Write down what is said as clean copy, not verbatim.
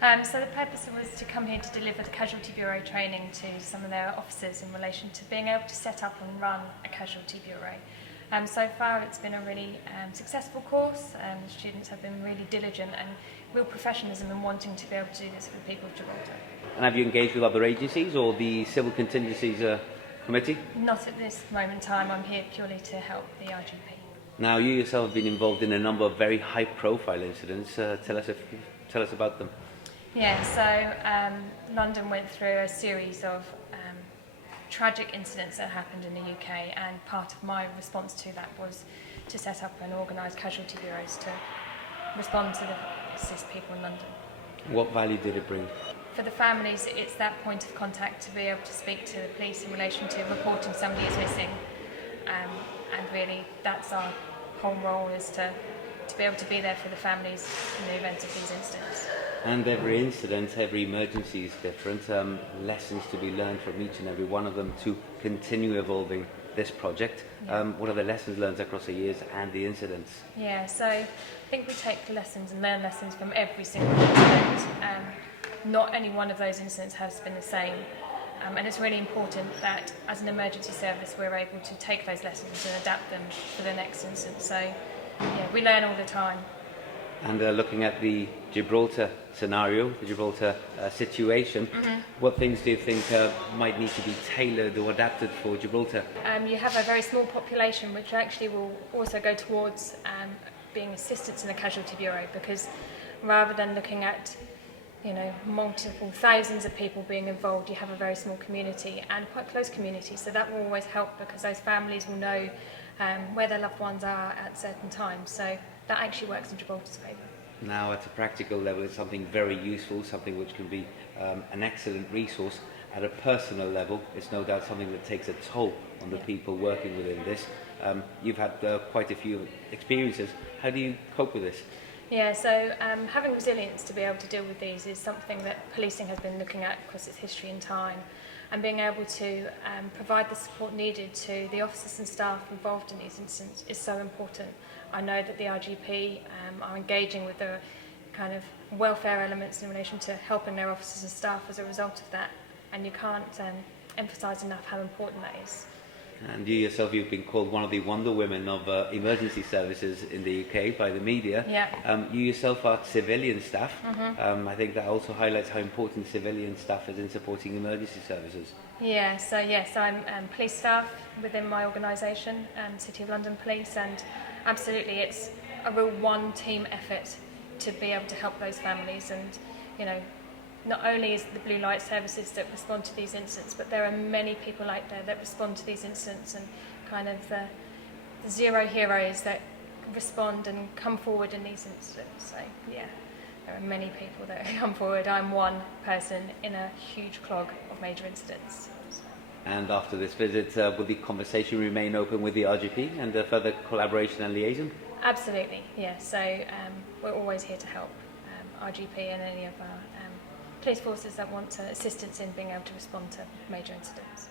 So the purpose was to come here to deliver the Casualty Bureau training to some of their officers in relation to being able to set up and run a Casualty Bureau. So far it's been a really successful course. The students have been really diligent and real professionalism in wanting to be able to do this for the people of Gibraltar. And have you engaged with other agencies or the Civil Contingencies Committee? Not at this moment in time. I'm here purely to help the RGP. Now, you yourself have been involved in a number of very high-profile incidents. Tell us about them. Yeah, so London went through a series of tragic incidents that happened in the UK, and part of my response to that was to set up and organise casualty bureaus to respond to assist people in London. What value did it bring? For the families, it's that point of contact to be able to speak to the police in relation to reporting somebody is missing, and really that's our whole role, is to be able to be there for the families in the event of these incidents. And every incident, every emergency is different. Lessons to be learned from each and every one of them to continue evolving this project. Yeah. What are the lessons learned across the years and the incidents? Yeah, so I think we take lessons and learn lessons from every single incident. Not any one of those incidents has been the same. And it's really important that as an emergency service we're able to take those lessons and adapt them for the next incident. So yeah, we learn all the time. And looking at the Gibraltar scenario, the Gibraltar situation, what things do you think might need to be tailored or adapted for Gibraltar? You have a very small population which actually will also go towards being assistants in the Casualty Bureau, because rather than looking at multiple thousands of people being involved, you have a very small community and quite close community, so that will always help because those families will know where their loved ones are at certain times, so that actually works in Gibraltar's favour. Now, at a practical level, it's something very useful, something which can be an excellent resource. At a personal level, it's no doubt something that takes a toll on the people working within this. You've had quite a few experiences. How do you cope with this? Yeah, so having resilience to be able to deal with these is something that policing has been looking at across its history and time, and being able to provide the support needed to the officers and staff involved in these incidents is so important. I know that the RGP are engaging with the kind of welfare elements in relation to helping their officers and staff as a result of that, and you can't emphasise enough how important that is. And you yourself, you've been called one of the Wonder Women of emergency services in the UK by the media. Yeah. You yourself are civilian staff. I think that also highlights how important civilian staff is in supporting emergency services. Yeah, so yes, I'm police staff within my organisation, City of London Police, and absolutely it's a real one-team effort to be able to help those families. And not only is it the blue light services that respond to these incidents, but there are many people out there that respond to these incidents, and kind of the zero heroes that respond and come forward in these incidents. So yeah, there are many people that come forward. I'm one person in a huge clog of major incidents. So. And after this visit, will the conversation remain open with the RGP and further collaboration and liaison? Absolutely, yeah. So we're always here to help RGP and any of our police forces that want assistance in being able to respond to major incidents.